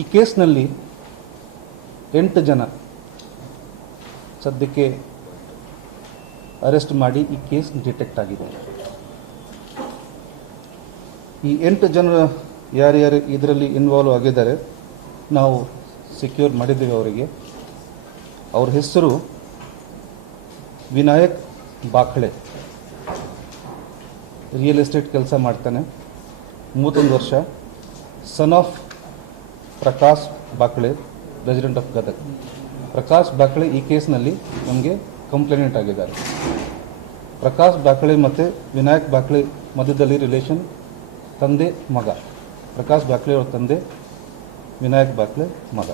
ಈ ಕೇಸ್ನಲ್ಲಿ ಎಂಟು ಜನ ಸದ್ಯಕ್ಕೆ ಅರೆಸ್ಟ್ ಮಾಡಿ ಈ ಕೇಸ್ ಡಿಟೆಕ್ಟ್ ಆಗಿದೆ. ಈ ಎಂಟು ಜನ ಯಾರ್ಯಾರು ಇದರಲ್ಲಿ ಇನ್ವಾಲ್ವ್ ಆಗಿದ್ದಾರೆ, ನಾವು ಸೆಕ್ಯೂರ್ ಮಾಡಿದ್ದೇವೆ ಅವರಿಗೆ. ಅವ್ರ ಹೆಸರು ವಿನಾಯಕ್ ಬಾಖಳೆ. ರಿಯಲ್ ಎಸ್ಟೇಟ್ ಕೆಲಸ ಮಾಡ್ತಾನೆ. ಮೂವತ್ತೊಂದು ವರ್ಷ. Son of Prakash Bakle resident of Gadag Prakash Bakle ಈ ಕೇಸ್ನಲ್ಲಿ ನಮಗೆ ಕಂಪ್ಲೇನೆಂಟ್ ಆಗಿದ್ದಾರೆ. ಪ್ರಕಾಶ್ ಬಾಕ್ಳೆ ಮತ್ತು ವಿನಾಯಕ್ ಬಾಕ್ಳೆ ಮಧ್ಯದಲ್ಲಿ ರಿಲೇಷನ್ ತಂದೆ, ಮಗ. ಪ್ರಕಾಶ್ ಬಾಕಳೆ ಅವರ ತಂದೆ, ವಿನಾಯಕ್ ಬಾಕ್ಳೆ, ಮಗ.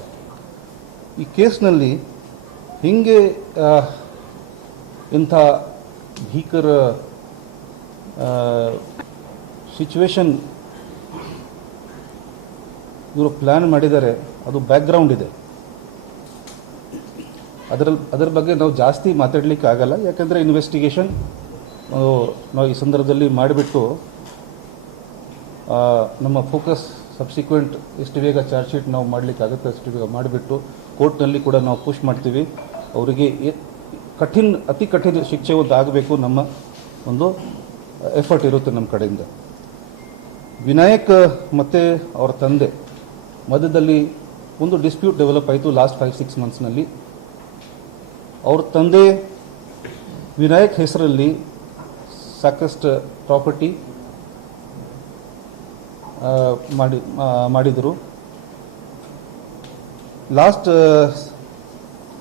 ಈ ಕೇಸ್ನಲ್ಲಿ ಹಿಂಗೆ ಇಂಥ ಭೀಕರ ಸಿಚುವೇಶನ್ ಇವರು ಪ್ಲ್ಯಾನ್ ಮಾಡಿದ್ದಾರೆ ಅದು ಬ್ಯಾಕ್ಗ್ರೌಂಡ್ ಇದೆ. ಅದರಲ್ಲಿ ಅದರ ಬಗ್ಗೆ ನಾವು ಜಾಸ್ತಿ ಮಾತಾಡಲಿಕ್ಕೆ ಆಗಲ್ಲ. ಯಾಕಂದರೆ ಇನ್ವೆಸ್ಟಿಗೇಷನ್ ನಾವು ಈ ಸಂದರ್ಭದಲ್ಲಿ ಮಾಡಿಬಿಟ್ಟು ನಮ್ಮ ಫೋಕಸ್ ಸಬ್ಸಿಕ್ವೆಂಟ್ ಎಷ್ಟು ಬೇಗ ಚಾರ್ಜ್ ಶೀಟ್ ನಾವು ಮಾಡಲಿಕ್ಕೆ ಆಗುತ್ತೆ ಅಷ್ಟು ಬೇಗ ಮಾಡಿಬಿಟ್ಟು ಕೋರ್ಟ್ನಲ್ಲಿ ಕೂಡ ನಾವು ಪುಷ್ ಮಾಡ್ತೀವಿ. ಅವರಿಗೆ ಕಠಿಣ, ಅತಿ ಕಠಿಣ ಶಿಕ್ಷೆ ಒಂದು ಆಗಬೇಕು ನಮ್ಮ ಒಂದು ಎಫರ್ಟ್ ಇರುತ್ತೆ ನಮ್ಮ ಕಡೆಯಿಂದ. ವಿನಾಯಕ್ ಮತ್ತು ಅವರ ತಂದೆ. ಮಧ್ಯದಲ್ಲಿ ಒಂದು ಡಿಸ್ಪ್ಯೂಟ್ ಡೆವಲಪ್ ಆಯಿತು ಲಾಸ್ಟ್ ಫೈವ್ ಸಿಕ್ಸ್ ಮಂತ್ಸ್ನಲ್ಲಿ ಅವ್ರ ತಂದೆ ವಿನಾಯಕ್ ಹೆಸರಲ್ಲಿ ಸಾಕಷ್ಟು ಪ್ರಾಪರ್ಟಿ ಮಾಡಿ ಮಾಡಿದರು. ಲಾಸ್ಟ್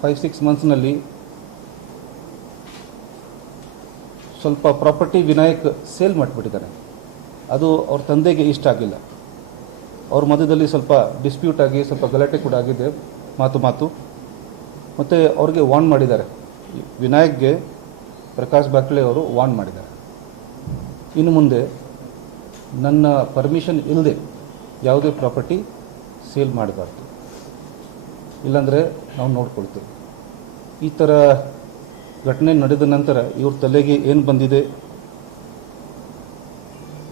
ಫೈವ್ ಸಿಕ್ಸ್ ಮಂತ್ಸ್ನಲ್ಲಿ ಸ್ವಲ್ಪ ಪ್ರಾಪರ್ಟಿ ವಿನಾಯಕ್ ಸೇಲ್ ಮಾಡಿಬಿಟ್ಟಿದ್ದಾರೆ. ಅದು ಅವ್ರ ತಂದೆಗೆ ಇಷ್ಟ ಆಗಿಲ್ಲ. ಅವ್ರ ಮಧ್ಯದಲ್ಲಿ ಸ್ವಲ್ಪ ಡಿಸ್ಪ್ಯೂಟ್ ಆಗಿ, ಸ್ವಲ್ಪ ಗಲಾಟೆ ಕೂಡ ಆಗಿದೆ. ಮಾತು ಮಾತು. ಮತ್ತು ಅವ್ರಿಗೆ ವಾರ್ನ್ ಮಾಡಿದ್ದಾರೆ. ವಿನಾಯಕ್ಗೆ ಪ್ರಕಾಶ್ ಬಾಕ್ಲೆ ಅವರು ವಾರ್ನ್ ಮಾಡಿದ್ದಾರೆ. ಇನ್ನು ಮುಂದೆ ನನ್ನ ಪರ್ಮಿಷನ್ ಇಲ್ಲದೆ ಯಾವುದೇ ಪ್ರಾಪರ್ಟಿ ಸೇಲ್ ಮಾಡಬಾರ್ದು. ಇಲ್ಲಾಂದರೆ ನಾವು ನೋಡ್ಕೊಳ್ತೇವೆ. ಈ ಥರ ಘಟನೆ ನಡೆದ ನಂತರ ಇವ್ರ ತಲೆಗೆ ಏನು ಬಂದಿದೆ?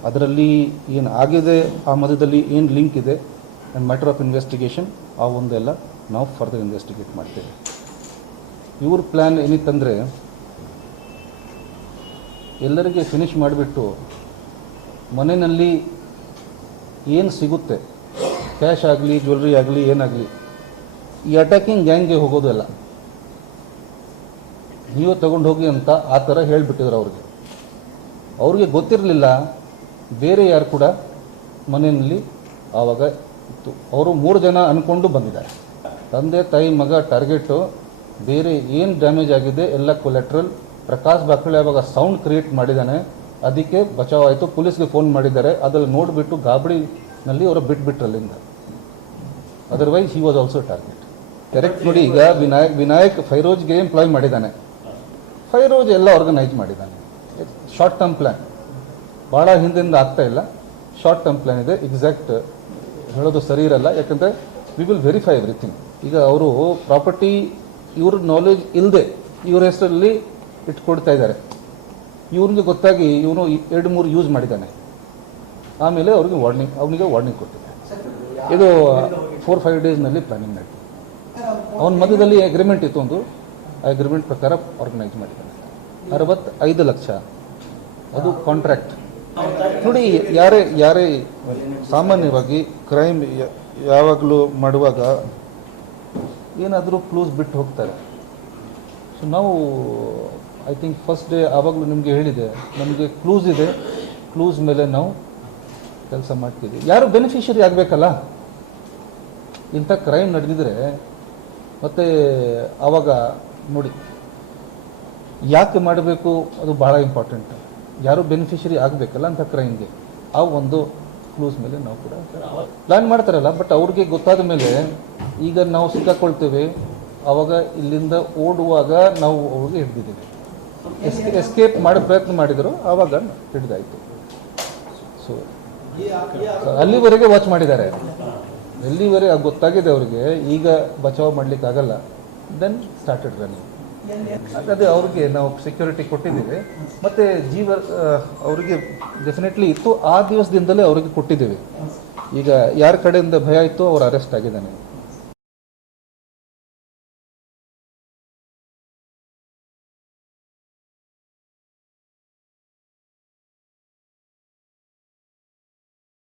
ಅದರಲ್ಲಿ ಏನು ಆಗಿದೆ, ಆ ಮಧ್ಯದಲ್ಲಿ ಏನು ಲಿಂಕ್ ಇದೆ ಆ್ಯಂಡ್ ಮ್ಯಾಟರ್ ಆಫ್ ಇನ್ವೆಸ್ಟಿಗೇಷನ್ ಆ ಒಂದೆಲ್ಲ ನಾವು ಫರ್ದರ್ ಇನ್ವೆಸ್ಟಿಗೇಟ್ ಮಾಡ್ತೇವೆ. ಇವ್ರ ಪ್ಲ್ಯಾನ್ ಏನಿತ್ತಂದರೆ, ಎಲ್ಲರಿಗೆ ಫಿನಿಷ್ ಮಾಡಿಬಿಟ್ಟು ಮನೆಯಲ್ಲಿ ಏನು ಸಿಗುತ್ತೆ ಕ್ಯಾಶ್ ಆಗಲಿ ಜ್ಯುವೆಲ್ರಿ ಆಗಲಿ, ಏನಾಗಲಿ, ಈ ಅಟ್ಯಾಕಿಂಗ್ ಗ್ಯಾಂಗ್ಗೆ ಹೋಗೋದಲ್ಲ ನೀವು ತಗೊಂಡು ಹೋಗಿ ಅಂತ ಆ ಥರ ಹೇಳಿಬಿಟ್ಟಿದ್ರು ಅವ್ರಿಗೆ. ಅವ್ರಿಗೆ ಗೊತ್ತಿರಲಿಲ್ಲ ಬೇರೆ ಯಾರು ಕೂಡ ಮನೆಯಲ್ಲಿ ಆವಾಗ ಇತ್ತು. ಅವರು ಮೂರು ಜನ ಅಂದ್ಕೊಂಡು ಬಂದಿದ್ದಾರೆ. ತಂದೆ, ತಾಯಿ, ಮಗ ಟಾರ್ಗೆಟು ಬೇರೆ ಏನು ಡ್ಯಾಮೇಜ್ ಆಗಿದೆ, ಎಲ್ಲ ಕೊಲೆಟ್ರಲ್ ಪ್ರಕಾಶ್ ಬಾಕಳೆ ಆವಾಗ ಸೌಂಡ್ ಕ್ರಿಯೇಟ್ ಮಾಡಿದ್ದಾನೆ, ಅದಕ್ಕೆ ಬಚಾವ್ ಆಯಿತು ಪೊಲೀಸ್ಗೆ ಫೋನ್ ಮಾಡಿದ್ದಾರೆ. ಅದ್ರಲ್ಲಿ ನೋಡಿಬಿಟ್ಟು ಗಾಬಡಿನಲ್ಲಿ ಅವರು ಬಿಟ್ಬಿಟ್ರು ಅಲ್ಲಿಂದ otherwise he was also target correct ನೋಡಿ, ಈಗ ವಿನಾಯಕ್ ವಿನಾಯಕ್ ಫೈರೋಜ್ಗೆ ಎಂಪ್ಲಾಯ್ ಮಾಡಿದ್ದಾನೆ. ಫೈರೋಜ್ ಎಲ್ಲ ಆರ್ಗನೈಸ್ ಮಾಡಿದ್ದಾನೆ. ಶಾರ್ಟ್ ಟರ್ಮ್ ಪ್ಲ್ಯಾನ್ ಭಾಳ ಹಿಂದಿಂದ ಆಗ್ತಾ ಇಲ್ಲ. ಶಾರ್ಟ್ ಟರ್ಮ್ ಪ್ಲ್ಯಾನ್ ಇದೆ. ಎಕ್ಸಾಕ್ಟ್ ಹೇಳೋದು ಸರಿ ಇರಲ್ಲ. ಯಾಕಂದರೆ ವಿ ವಿಲ್ ವೆರಿಫೈ ಎವ್ರಿಥಿಂಗ್ ಈಗ ಅವರು ಪ್ರಾಪರ್ಟಿ ಇವ್ರ ನಾಲೆಜ್ ಇಲ್ಲದೆ ಇವ್ರ ಹೆಸರಲ್ಲಿ ಇಟ್ಕೊಡ್ತಾ ಇದ್ದಾರೆ. ಇವ್ರಿಗೆ ಗೊತ್ತಾಗಿ ಇವನು ಎರಡು ಮೂರು ಯೂಸ್ ಮಾಡಿದ್ದಾನೆ. ಆಮೇಲೆ ಅವ್ರಿಗೆ ವಾರ್ನಿಂಗ್ ಅವನಿಗೆ ವಾರ್ನಿಂಗ್ ಕೊಟ್ಟಿದೆ ಇದು ಫೋರ್ ಫೈವ್ ಡೇಸ್ನಲ್ಲಿ ಪ್ಲಾನಿಂಗ್ ಆಯಿತು ಅವನ ಮಧ್ಯದಲ್ಲಿ ಅಗ್ರಿಮೆಂಟ್ ಇತ್ತು ಒಂದು. ಅಗ್ರಿಮೆಂಟ್ ಪ್ರಕಾರ ಆರ್ಗನೈಸ್ ಮಾಡಿದ್ದಾನೆ. ಅರವತ್ತೈದು ಲಕ್ಷ. ಅದು ಕಾಂಟ್ರಾಕ್ಟ್ ನೋಡಿ, ಯಾರೇ ಯಾರೇ ಸಾಮಾನ್ಯವಾಗಿ ಕ್ರೈಮ್ ಯಾವಾಗಲೂ ಮಾಡುವಾಗ ಏನಾದರೂ ಕ್ಲೂಸ್ ಬಿಟ್ಟು ಹೋಗ್ತಾರೆ. ಸೊ ನಾವು ಐ ಥಿಂಕ್ ಫಸ್ಟ್ ಡೇ ಆವಾಗಲೂ ನಿಮಗೆ ಹೇಳಿದೆ, ನಮಗೆ ಕ್ಲೂಸ್ ಇದೆ. ಕ್ಲೂಸ್ ಮೇಲೆ ನಾವು ಕೆಲಸ ಮಾಡ್ತೀವಿ ಯಾರು ಬೆನಿಫಿಷರಿ ಆಗಬೇಕಲ್ಲ? ಇಂಥ ಕ್ರೈಮ್ ನಡೆದಿದ್ರೆ ಮತ್ತು ಆವಾಗ ನೋಡಿ, ಯಾಕೆ ಮಾಡಬೇಕು ಅದು ಭಾಳ ಇಂಪಾರ್ಟೆಂಟ್ ಯಾರು ಬೆನಿಫಿಷರಿ ಆಗಬೇಕಲ್ಲ ಅಂತ ಕ್ರೈಮ್ಗೆ, ಆ ಒಂದು ಕ್ಲೂಸ್ ಮೇಲೆ ನಾವು ಕೂಡ ಪ್ಲ್ಯಾನ್ ಮಾಡ್ತಾರಲ್ಲ. ಬಟ್ ಅವ್ರಿಗೆ ಗೊತ್ತಾದ ಮೇಲೆ ಈಗ ನಾವು ಸಿಕ್ಕಾಕೊಳ್ತೇವೆ. ಆವಾಗ ಇಲ್ಲಿಂದ ಓಡುವಾಗ ನಾವು ಅವ್ರಿಗೆ ಹಿಡಿದಿದ್ದೀವಿ. ಎಸ್ ಎಸ್ಕೇಪ್ ಮಾಡೋ ಪ್ರಯತ್ನ ಮಾಡಿದರು. ಆವಾಗ ಹಿಡಿದಾಯಿತು. ಸೊ ಅಲ್ಲಿವರೆಗೆ ವಾಚ್ ಮಾಡಿದ್ದಾರೆ. ಎಲ್ಲಿವರೆಗೆ ಗೊತ್ತಾಗಿದೆ ಅವ್ರಿಗೆ, ಈಗ ಬಚಾವ್ ಮಾಡ್ಲಿಕ್ಕೆ ಆಗಲ್ಲ ದೆನ್ ಸ್ಟಾರ್ಟೆಡ್ ರನ್ನಿಂಗ್ ಅದೇ ಅವ್ರಿಗೆ ನಾವು ಸೆಕ್ಯೂರಿಟಿ ಕೊಟ್ಟಿದ್ದೇವೆ. ಮತ್ತು ಜೀವ ಅವರಿಗೆ ಡೆಫಿನೆಟ್ಲಿ ಇತ್ತು. ಆ ದಿವಸದಿಂದಲೇ ಅವರಿಗೆ ಕೊಟ್ಟಿದ್ದೇವೆ. ಈಗ ಯಾರ ಕಡೆಯಿಂದ ಭಯ ಇತ್ತು ಅವ್ರು ಅರೆಸ್ಟ್ ಆಗಿದ್ದಾನೆ.